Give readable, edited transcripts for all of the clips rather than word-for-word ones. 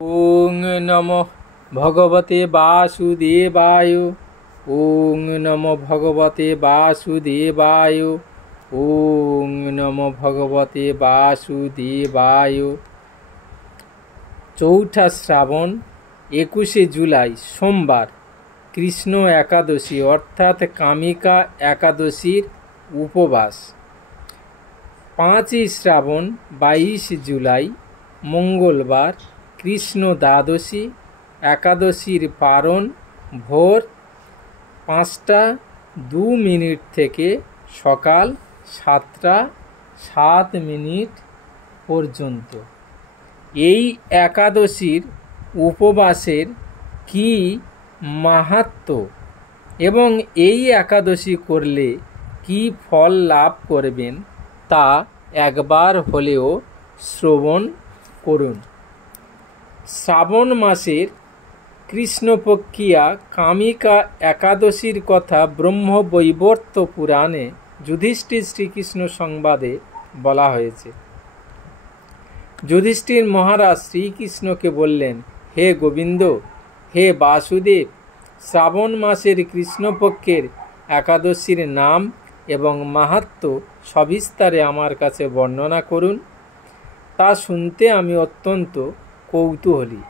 ওং নমঃ ভগবতে বাসুদেবায়। ওং নমঃ ভগবতে বাসুদেবায়। ওং নমঃ ভগবতে বাসুদেবায়। 4 শ্রাবণ 21 জুলাই সোমবার, কৃষ্ণ একাদশী অর্থাৎ কামিকা একাদশীর উপবাস। 5 শ্রাবণ 22 জুলাই মঙ্গলবার, কৃষ্ণ দ্বাদশী। একাদশীর পারণ ভোর 5টা 2 থেকে সকাল 7টা 7 পর্যন্ত। এই একাদশীর উপবাসের কি মাহাত্ম্য এবং এই একাদশী করলে কি ফল লাভ করবেন তা একবার হলেও শ্রবণ করুন। শ্রাবণ মাসের কৃষ্ণপক্ষিয়া কামিকা একাদশীর কথা ব্রহ্মবৈবর্ত পুরাণে যুধিষ্ঠির শ্রীকৃষ্ণ সংবাদে বলা হয়েছে। যুধিষ্ঠির মহারাজ শ্রীকৃষ্ণকে বললেন, হে গোবিন্দ, হে বাসুদেব, শ্রাবণ মাসের কৃষ্ণপক্ষের একাদশীর নাম এবং মাহাত্ম্য সবিস্তারে আমার কাছে বর্ণনা করুন। তা শুনতে আমি অত্যন্ত কৌতূহলী।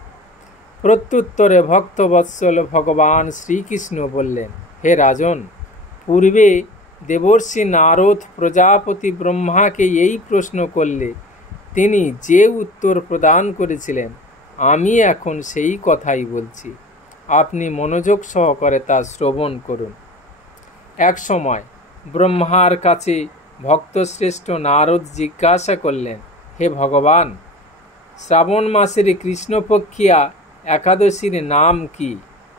প্রত্যুত্তরে ভক্তবৎসল ভগবান শ্রীকৃষ্ণ বললেন, হে রাজন, পূর্বে দেবর্ষি নারদ প্রজাপতি ব্রহ্মাকে এই প্রশ্ন করলে তিনি যে উত্তর প্রদান করেছিলেন, আমি এখন সেই কথাই বলছি। আপনি মনোযোগ সহকারে তা শ্রবণ করুন। এক সময় ব্রহ্মার কাছে ভক্তশ্রেষ্ঠ নারদ জিজ্ঞাসা করলেন, হে ভগবান, শ্রাবণ মাসের কৃষ্ণপক্ষিয়া একাদশীর নাম কি?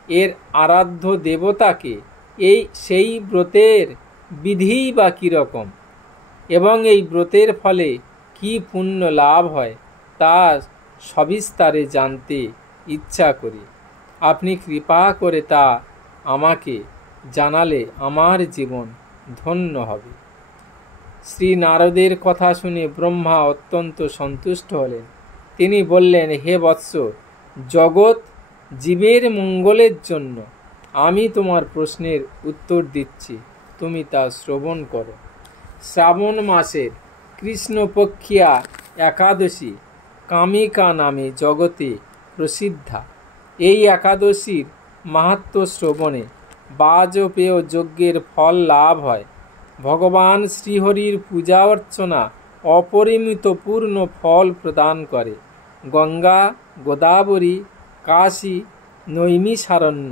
এর আরাধ্য দেবতাকে? সেই ব্রতের বিধিই বা কীরকম এবং এই ব্রতের ফলে কি পুণ্য লাভ হয় তা সবিস্তারে জানতে ইচ্ছা করি। আপনি কৃপা করে তা আমাকে জানালে আমার জীবন ধন্য হবে। শ্রী নারদের কথা শুনে ব্রহ্মা অত্যন্ত সন্তুষ্ট হলেন। তিনি বললেন, হে বৎস, জগৎ জীবের মঙ্গলের জন্য আমি তোমার প্রশ্নের উত্তর দিচ্ছি, তুমি তা শ্রবণ করো। শ্রাবণ মাসের কৃষ্ণপক্ষিয়া একাদশী কামিকা নামে জগতে প্রসিদ্ধা। এই একাদশীর মাহাত্ম্য শ্রবণে বাজপেয় যজ্ঞের ফল লাভ হয়। ভগবান শ্রীহরির পূজা অর্চনা অপরিমিত পূর্ণ ফল প্রদান করে। গঙ্গা, গোদাবরী, কাশী, নৈমিষারণ্য,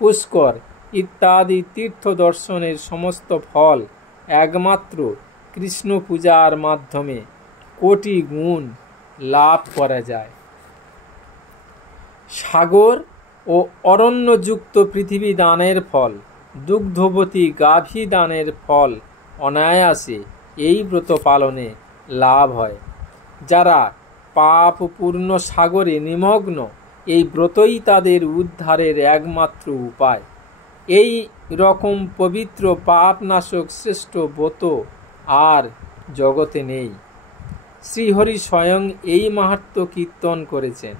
পুষ্কর ইত্যাদি তীর্থ দর্শনের সমস্ত ফল একমাত্র কৃষ্ণ পূজার মাধ্যমে কোটি গুণ লাভ করা যায়। সাগর ও অরণ্যযুক্ত পৃথিবী দানের ফল, দুগ্ধবতী গাভী দানের ফল অনায়াসে এই ব্রত পালনে লাভ হয়। যারা পাপপূর্ণ সাগরে নিমগ্ন, এই ব্রতই তাদের উদ্ধারের একমাত্র উপায়। এই রকম পবিত্র পাপনাশক শ্রেষ্ঠ ব্রত আর জগতে নেই। শ্রীহরি স্বয়ং এই মাহাত্ম্য কীর্তন করেছেন।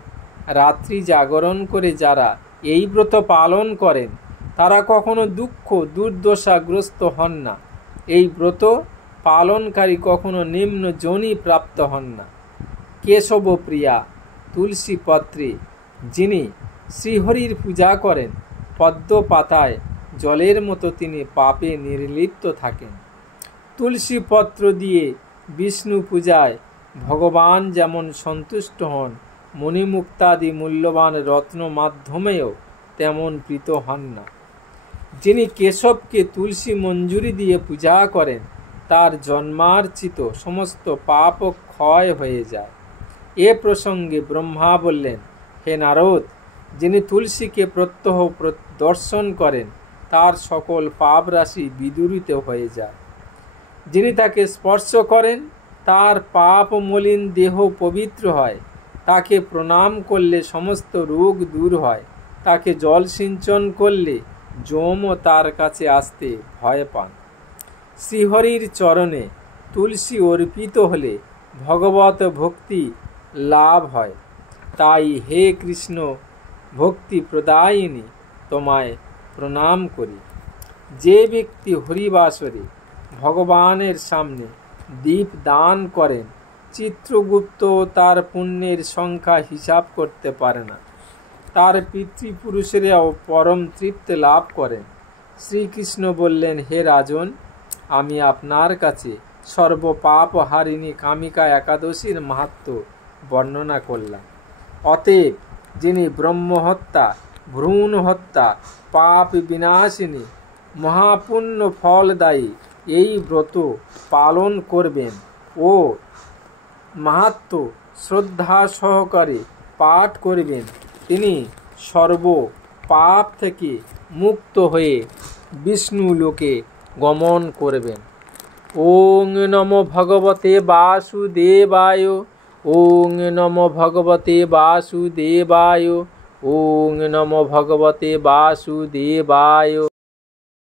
রাত্রি জাগরণ করে যারা এই ব্রত পালন করেন তারা কখনো দুঃখ দুর্দশাগ্রস্ত হন না। এই ব্রত পালনকারী কখনো নিম্ন যোনি প্রাপ্ত হন না। কেশবপ্রিয়া তুলসী পত্রে যিনি শ্রীহরির পূজা করেন, পদ্ম পাতায় জলের মতো তিনি পাপে নির্লিপ্ত থাকেন। তুলসী পত্র দিয়ে বিষ্ণু পূজায় ভগবান যেমন সন্তুষ্ট হন, মণিমুক্তাদি মূল্যবান রত্ন মাধ্যমেও তেমন প্রীত হন না। যিনি কেশবকে তুলসী মঞ্জুরি দিয়ে পূজা করেন তার জন্মার্চিত সমস্ত পাপ ক্ষয় হয়ে যায়। এ প্রসঙ্গে ব্রহ্মা বললেন, হে নারদ, যিনি তুলসীকে প্রত্যহ দর্শন করেন তার সকল পাপ রাশি বিদূরিত হয়ে যায়। যিনি তাকে স্পর্শ করেন তার পাপ মলিন দেহ পবিত্র হয়। তাকে প্রণাম করলে সমস্ত রোগ দূর হয়। তাকে জল সিঞ্চন করলে যমও তার কাছে আসতে ভয় পান। শ্রীহরির চরণে তুলসী অর্পিত হলে ভগবত ভক্তি লাভ হয়। তাই হে কৃষ্ণ ভক্তি প্রদায়িনী তোমায় প্রণাম করি। যে ব্যক্তি হরিবাসরে ভগবানের সামনে দীপ দান করেন, চিত্রগুপ্ত তার পুণ্যের সংখ্যা হিসাব করতে পারে না। তার পিতৃপুরুষেরাও পরম তৃপ্তি লাভ করেন। শ্রীকৃষ্ণ বললেন, হে রাজন, আমি আপনার কাছে সর্বপাপ হারিণী কামিকা একাদশীর মাহাত্ম্য বর্ণনা করলাম। অতএব যিনি ব্রহ্মহত্যা, ভ্রূণ হত্যা, পাপ বিনাশিনী, মহাপুণ্য ফলদায়ী এই ব্রত পালন করবেন ও মাহাত্ম্য শ্রদ্ধা সহকারে পাঠ করবেন, তিনি সর্ব পাপ থেকে মুক্ত হয়ে বিষ্ণু লোকে গমন করবেন। ওং নমো ভগবতে বাসুদেবায়। ওং নমো ভগবতে বাসুদেবায়। ওং নমো ভগবতে বাসুদেবায়।